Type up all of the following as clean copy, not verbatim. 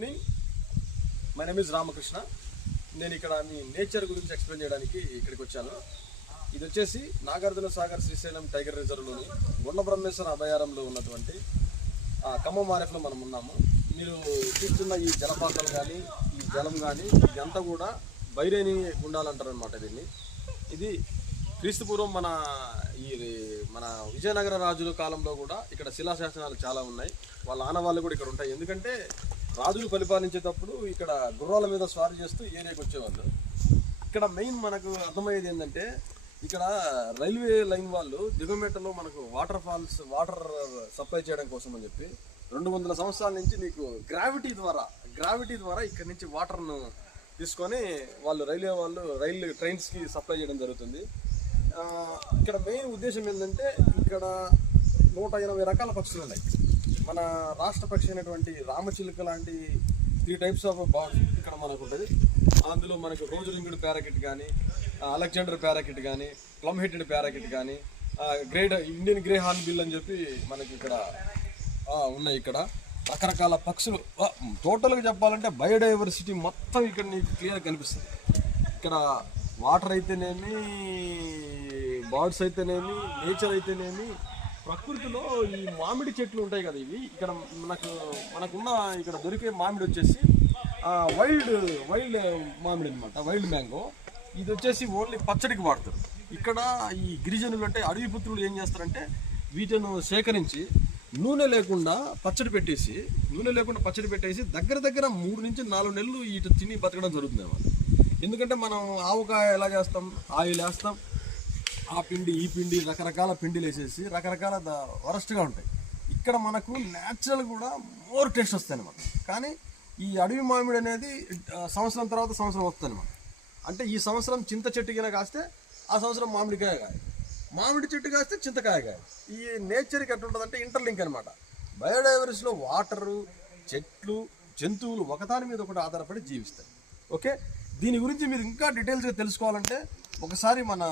Evening. My name is Ramakrishna. నేను ఇక్కడ మీ nature గురించి ఎక్స్ప్లెయిన్ చేయడానికి ఇక్కడికి వచ్చాను. ఇది వచ్చేసి నాగార్జున సాగర్ శ్రీశైలం టైగర్ రిజర్వ్లోని గుండ బ్రహ్మేశ్వర అభయారంలో ఉన్నటువంటి ఖమ్మం ఆర్ఎఫ్లో మనం ఉన్నాము. మీరు చూస్తున్న ఈ జలపాతాలు కానీ ఈ జలం కానీ ఇదంతా కూడా బైరేని గుండాలంటారు అనమాట. ఇది క్రీస్తుపూర్వం మన విజయనగర రాజుల కాలంలో కూడా ఇక్కడ శిలాశాసనాలు చాలా ఉన్నాయి. వాళ్ళ ఆనవాళ్ళు కూడా ఇక్కడ ఉంటాయి. ఎందుకంటే రాజులు పరిపాలించేటప్పుడు ఇక్కడ గుర్రాల మీద స్వారీ చేస్తూ ఏరియాకి వచ్చేవాళ్ళు. ఇక్కడ మెయిన్ మనకు అర్థమయ్యేది ఏంటంటే, ఇక్కడ రైల్వే లైన్ వాళ్ళు దిగుమెట్టలో మనకు వాటర్ సప్లై చేయడం కోసం అని చెప్పి 200 సంవత్సరాల నుంచి నీకు గ్రావిటీ ద్వారా ఇక్కడ నుంచి వాటర్ను తీసుకొని వాళ్ళు రైలు ట్రైన్స్కి సప్లై చేయడం జరుగుతుంది. ఇక్కడ మెయిన్ ఉద్దేశం ఏంటంటే, ఇక్కడ 180 రకాల పక్షులు ఉన్నాయి. మన రాష్ట్ర పక్షి అయినటువంటి రామచిలుక లాంటి 3 టైప్స్ ఆఫ్ బర్డ్స్ ఇక్కడ మనకు ఉంటుంది. అందులో మనకు రోజు రింగుడు ప్యారాకిట్ కానీ, అలెగ్జాండర్ ప్యారాకిట్ కానీ, ప్లమ్ హెడెడ్ ప్యారాకిట్ కానీ, ఇండియన్ గ్రే హార్న్ బిల్ అని చెప్పి మనకి ఇక్కడ ఉన్నాయి. ఇక్కడ రకరకాల పక్షులు. టోటల్గా చెప్పాలంటే బయోడైవర్సిటీ మొత్తం ఇక్కడ నీకు క్లియర్గా కనిపిస్తుంది. ఇక్కడ వాటర్ అయితేనేమి, బర్డ్స్ అయితేనేమి, నేచర్ అయితేనేమి, ప్రకృతిలో ఈ మామిడి చెట్లు ఉంటాయి కదా, ఇవి ఇక్కడ మనకున్న ఇక్కడ దొరికే మామిడి వచ్చేసి వైల్డ్ మామిడి అనమాట, వైల్డ్ మ్యాంగో. ఇది వచ్చేసి ఓన్లీ పచ్చడికి వాడతారు. ఇక్కడ ఈ గిరిజనులు అంటే అడవి పుత్రులు ఏం చేస్తారంటే, వీటిని సేకరించి నూనె లేకుండా పచ్చడి పెట్టేసి దగ్గర 3 నుంచి 4 నెలలు వీటి తిని బతకడం జరుగుతుంది అన్నమాట. ఎందుకంటే మనం ఆవకాయ ఎలా చేస్తాం, ఆయిల్ వేస్తాం, ఆ పిండి ఈ పిండి రకరకాల పిండిలు వేసేసి రకరకాల వరస్ట్గా ఉంటాయి. ఇక్కడ మనకు న్యాచురల్ కూడా మోర్ టేస్ట్ వస్తాయి అన్నమాట. కానీ ఈ అడవి మామిడి అనేది సంవత్సరం తర్వాత సంవత్సరం వస్తుంది అన్నమాట. అంటే ఈ సంవత్సరం చింత చెట్టు కింద కాస్తే ఆ సంవత్సరం మామిడికాయ కాయ, మామిడి చెట్టు కాస్తే చింతకాయ కాయ. ఈ నేచర్కి ఎట్లా ఉంటుందంటే ఇంటర్లింక్ అనమాట. బయోడైవర్సిటీలో వాటరు, చెట్లు, జంతువులు ఒకదాని మీద ఒకటి ఆధారపడి జీవిస్తాయి. ఓకే, దీని గురించి మీరు ఇంకా డీటెయిల్స్గా తెలుసుకోవాలంటే ఒకసారి మన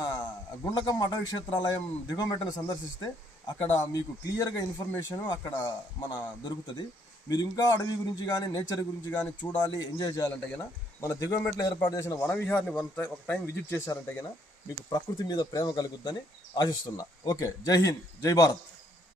గుండకం అటవీ క్షేత్రాలయం దిగువమెట్టను సందర్శిస్తే అక్కడ మీకు క్లియర్గా ఇన్ఫర్మేషన్ అక్కడ మన దొరుకుతుంది. మీరు ఇంకా అడవి గురించి కానీ నేచర్ గురించి కానీ చూడాలి, ఎంజాయ్ చేయాలంటే కన్నా మన దిగువమెట్లో ఏర్పాటు చేసిన వనవిహార్ని ఒక టైం విజిట్ చేశారంటే కన్నా మీకు ప్రకృతి మీద ప్రేమ కలుగుద్దని ఆశిస్తున్నా. ఓకే, జై హింద్, జై భారత్.